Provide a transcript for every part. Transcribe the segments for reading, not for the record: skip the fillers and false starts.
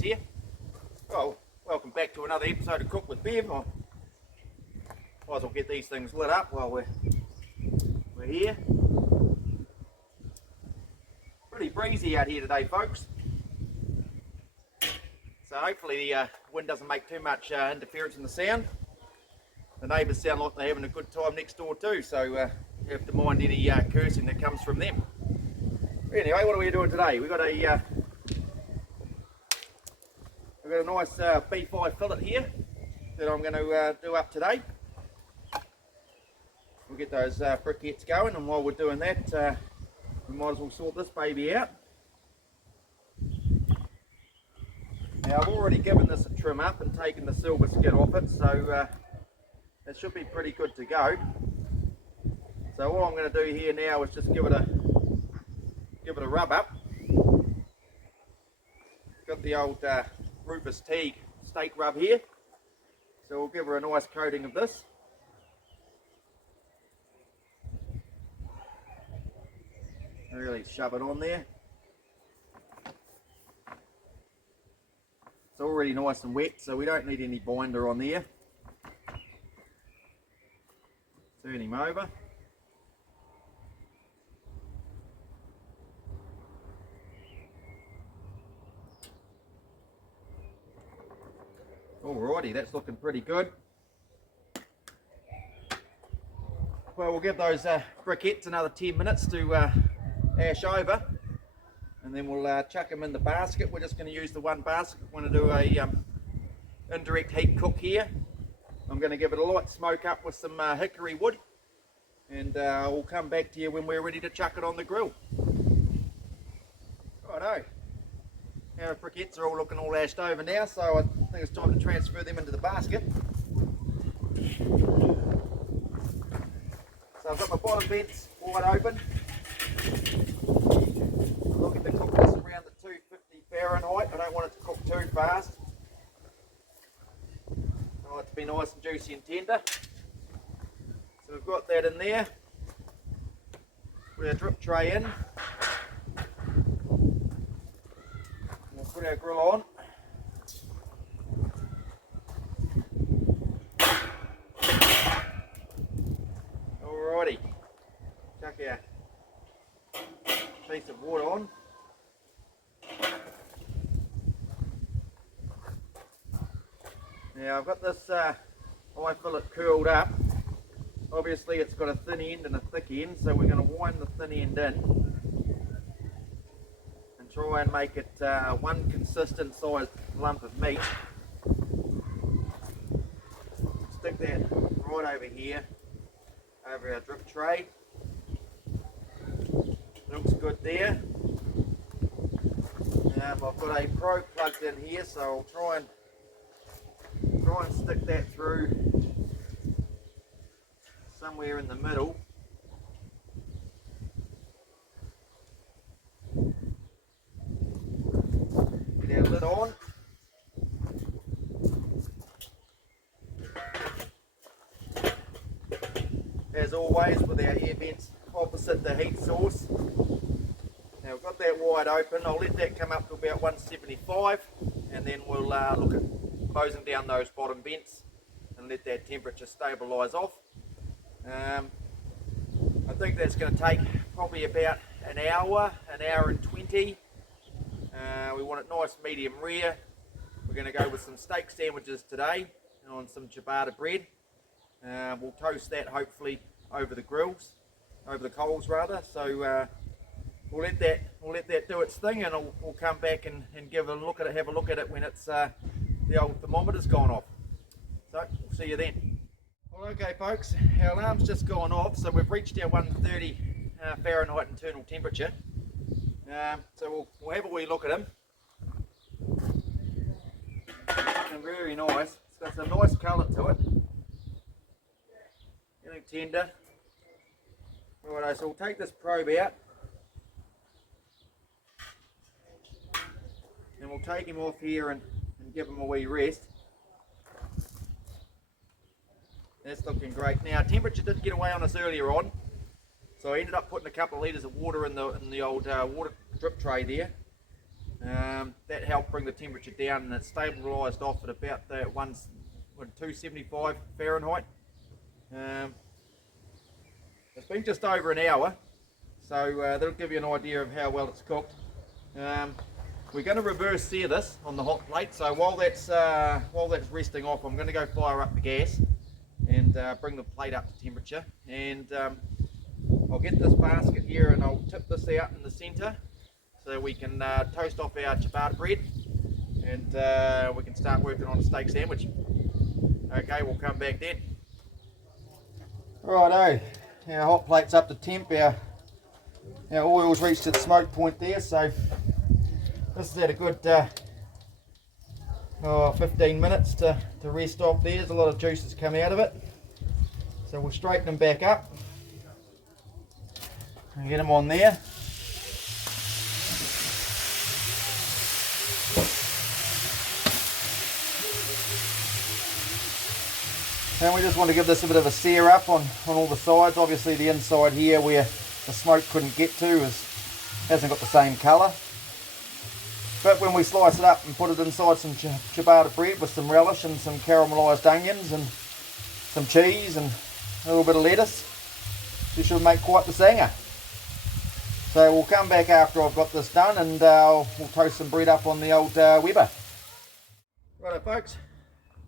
Beans here. Well, welcome back to another episode of Cook with Bev. Might as well get these things lit up while we're here. Pretty breezy out here today, folks. So hopefully the wind doesn't make too much interference in the sound. The neighbours sound like they're having a good time next door too, so you have to mind any cursing that comes from them. Anyway, what are we doing today? We've got a nice B5 fillet here that I'm going to do up today. We'll get those briquettes going, and while we're doing that, we might as well sort this baby out. Now I've already given this a trim up and taken the silver skin off it, so it should be pretty good to go. So all I'm going to do here now is just give it a rub up. Got the old Rufus Teague steak rub here, so we'll give her a nice coating of this. Really shove it on there. It's already nice and wet, so we don't need any binder on there. Turn him over. Alrighty, that's looking pretty good. Well, we'll give those briquettes another 10 minutes to ash over, and then we'll chuck them in the basket. We're just going to use the one basket. We're going to do a indirect heat cook here. I'm going to give it a light smoke up with some hickory wood, and we'll come back to you when we're ready to chuck it on the grill. Righto. Our briquettes are all looking all ashed over now, so I think it's time to transfer them into the basket. So I've got my bottom vents wide open. I'm looking to cook this around the 250 Fahrenheit. I don't want it to cook too fast. I want it to be nice and juicy and tender. So we've got that in there. Put our drip tray in. We'll put our grill on. Alrighty, chuck our piece of wood on. Now I've got this eye fillet curled up. Obviously it's got a thin end and a thick end, so we're going to wind the thin end in and try and make it one consistent sized lump of meat. Stick that right over here, over our drip tray. Looks good there. I've got a probe plugged in here, so I'll try and stick that through somewhere in the middle. Get our lid on. As always, with our air vents opposite the heat source. Now we've got that wide open. I'll let that come up to about 175, and then we'll look at closing down those bottom vents and let that temperature stabilise off. I think that's going to take probably about an hour and 20. We want it nice medium rare. We're going to go with some steak sandwiches today on some ciabatta bread. We'll toast that hopefully over the coals rather. So we'll let that do its thing, and we'll come back and have a look at it when it's the old thermometer's gone off. So we'll see you then. Well, okay folks, our alarm's just gone off, so we've reached our 130 Fahrenheit internal temperature. So we'll have a wee look at him. And very nice. It's got some nice colour to it. Getting tender. Righto, so we'll take this probe out, and we'll take him off here and give him a wee rest. That's looking great. Now temperature did get away on us earlier on, so I ended up putting a couple of litres of water in the old water drip tray there. That helped bring the temperature down, and it's stabilised off at about the 275 Fahrenheit. It's been just over an hour, so that'll give you an idea of how well it's cooked. We're going to reverse sear this on the hot plate, so while that's resting off, I'm going to go fire up the gas and bring the plate up to temperature, and I'll get this basket here and I'll tip this out in the centre so we can toast off our ciabatta bread, and we can start working on a steak sandwich. Okay, we'll come back then. Righto, our hot plate's up to temp, our oil's reached its smoke point there, so this is at a good 15 minutes to rest off there. There's a lot of juices come out of it, so we'll straighten them back up and get them on there. And we just want to give this a bit of a sear up on all the sides. Obviously the inside here where the smoke couldn't get to hasn't got the same colour. But when we slice it up and put it inside some ciabatta bread with some relish and some caramelised onions and some cheese and a little bit of lettuce, this should make quite the singer. So we'll come back after I've got this done, and we'll toast some bread up on the old Weber. Righto folks,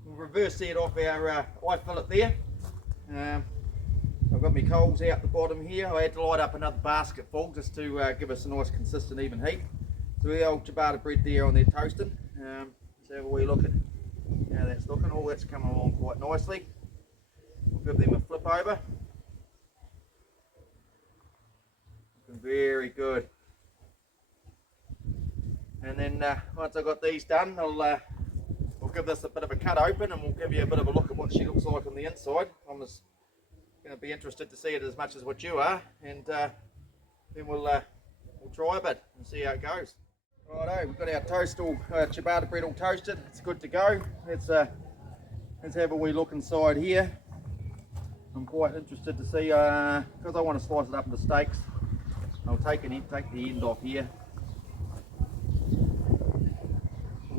we'll reverse sear off our eye fillet there. I've got my coals out the bottom here. I had to light up another basket full just to give us a nice consistent even heat. So the old ciabatta bread there on there toasting. Let's have a wee look at how that's looking. All that's coming along quite nicely. We'll give them a flip over. Looking very good. And then once I've got these done, we'll give this a bit of a cut open and we'll give you a bit of a look at what she looks like on the inside. I'm just going to be interested to see it as much as what you are, and then we'll try a bit and see how it goes. Righto, we've got our ciabatta bread all toasted. It's good to go. Let's have a wee look inside here. I'm quite interested to see, because I want to slice it up into steaks. I'll take the end off here.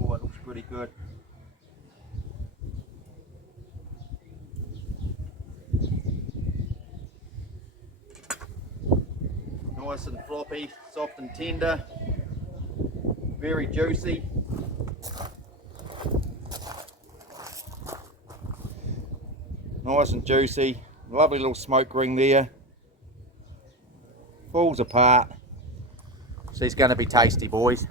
Oh, it looks pretty good. Nice and floppy, soft and tender, very juicy. Nice and juicy, lovely little smoke ring there. Falls apart. She's going to be tasty, boys.